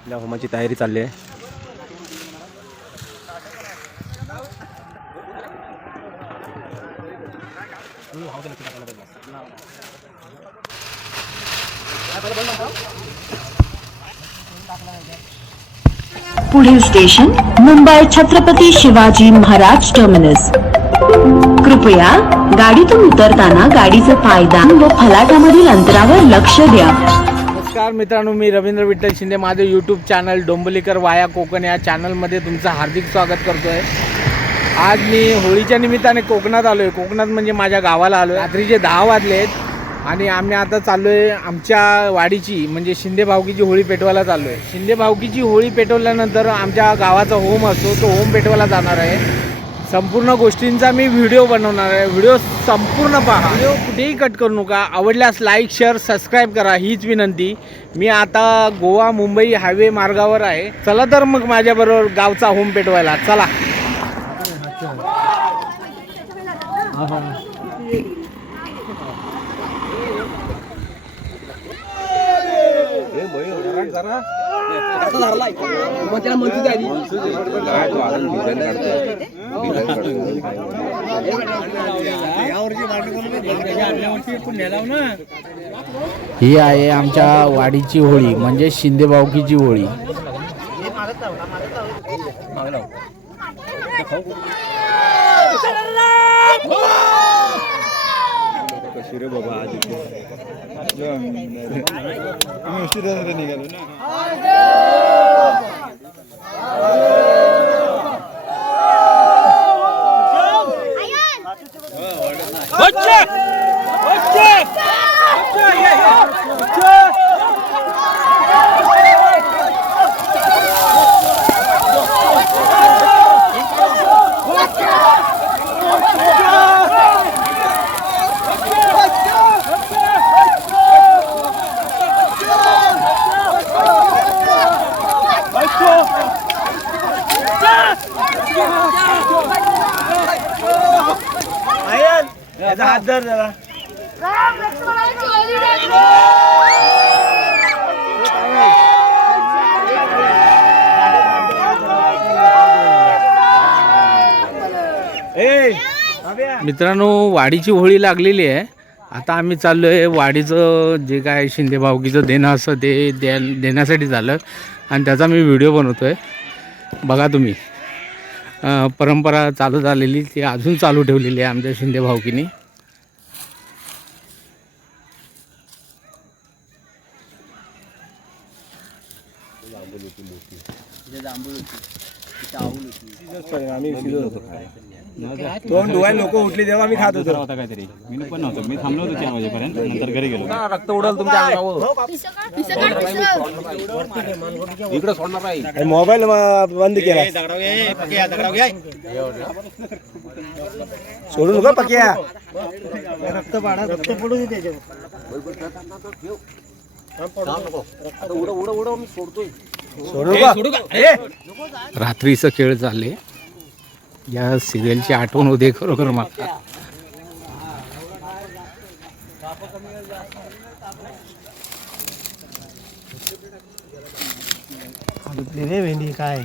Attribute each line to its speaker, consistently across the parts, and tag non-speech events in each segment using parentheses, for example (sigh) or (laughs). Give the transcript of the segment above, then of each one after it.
Speaker 1: आपल्या होमाची तयारी चालली आहे.
Speaker 2: पुढील स्टेशन मुंबई छत्रपती शिवाजी महाराज टर्मिनस. कृपया गाडीतून उतरताना गाडीचे फायदा व फलाटामधील अंतरावर लक्ष द्या.
Speaker 3: नमस्कार मित्रांनो मी रवींद्र विठ्ठल शिंदे. माझे यूट्यूब चॅनल डोंबलीकर वाया कोकण या चॅनलमध्ये तुमचं हार्दिक स्वागत करतो आहे आज मी होळीच्या निमित्ताने कोकणात आलो आहे कोकणात म्हणजे माझ्या गावाला आलो आहे रात्रीचे दहा वाजले आहेत आणि आम्ही आता चाललो आहे आमच्या वाडीची म्हणजे शिंदे भावकीची होळी पेटवायला चाललो आहे शिंदे भावकीची होळी पेटवल्यानंतर आमच्या गावाचा होम असतो तो होम पेटवायला जाणार आहे. संपूर्ण गोष्टींचा मी व्हिडिओ बनवणार आहे. व्हिडिओ संपूर्ण पहा. व्हिडिओ कुठेही कट करू नका. आवडल्यास लाईक शेअर सबस्क्राईब करा. हीच विनंती. मी आता गोवा मुंबई हायवे मार्गावर आहे. चला तर मग माझ्याबरोबर गावचा होम पेटवायला. चला. ही आहे आमच्या वाडीची होळी म्हणजे शिंदे भावकीची होळी. शिरे बाबा आज आम्ही उशिरा निघालो ना. हात धर जरा. मित्रांनो वाडीची होळी लागलेली आहे. आता आम्ही चाललो आहे वाडीचं जे काय शिंदे भावकीचं देणं असं ते द्या देण्यासाठी झालं आणि त्याचा मी व्हिडिओ बनवतो आहे बघा तुम्ही. परंपरा चालू झालेली ती अजून चालू ठेवलेली आहे आमच्या शिंदे भावकीने
Speaker 1: दोन डोळ्या लोक उठली तेव्हा आम्ही खात होतो.
Speaker 4: होता काहीतरी. मी पण नव्हतो. मी थांबलो होतो चार वाजेपर्यंत नंतर घरी गेलो.
Speaker 1: रक्त उडल तुमच्या अंगावर? इकडे सोडणार नाही. मोबाईल बंद केला. सोडू नका पक्या. सोडू नका
Speaker 3: रात्रीचं खेळ चालले. या सिरियलची आठवण होते खरोखर मला.
Speaker 1: रे भेंडी काय?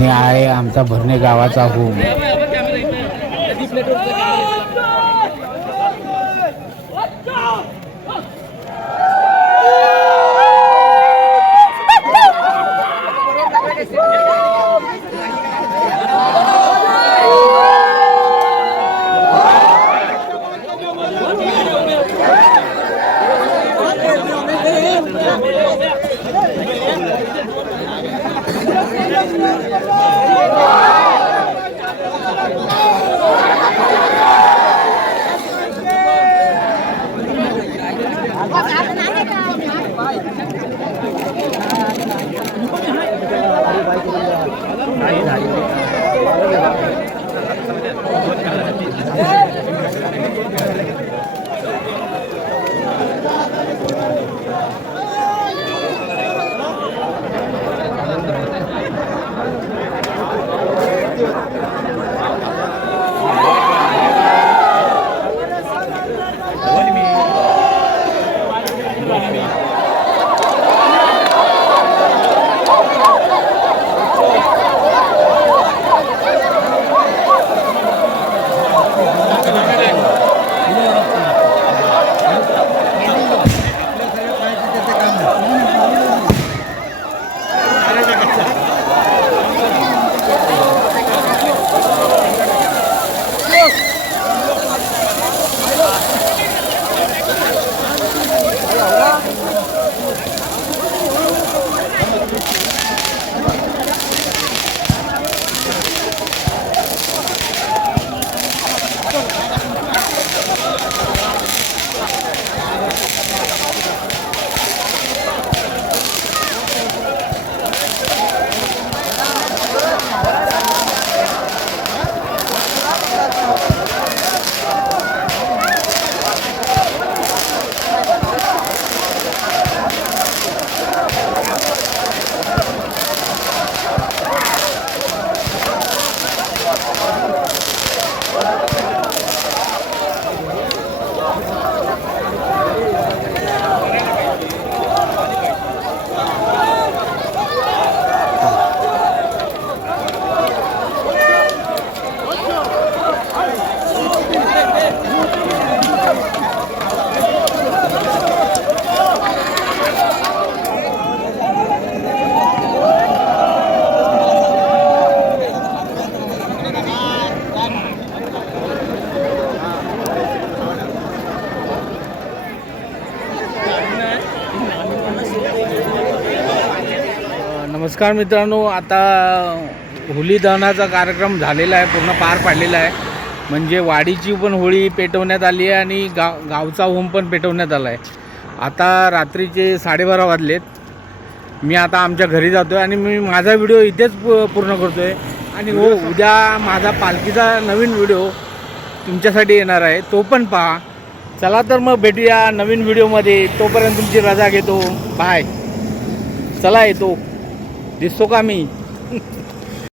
Speaker 3: आणि आहे आमचा भरणे गावाचा होम Yeah. Thank (laughs) you. नमस्कार मित्रांनो आता होली दहनाचा कार्यक्रम झालेला आहे पूर्ण पार पाडलेला आहे. म्हणजे वाडीची पण होळी पेटवण्यात आली आहे आणि गाव गावचा होम पण पेटवण्यात आला आहे. आता रात्रीचे साडेबारा वाजलेत. मी आता आमच्या घरी जातो आहे आणि मी माझा व्हिडिओ इथेच पूर्ण करतो आहे आणि हो उद्या माझा पालखीचा नवीन व्हिडिओ तुमच्यासाठी येणार आहे. तो पण पहा. चला तर मग भेटूया नवीन व्हिडिओमध्ये. तोपर्यंत तुमची रजा घेतो. बाय चला येतो. दिसतो का मी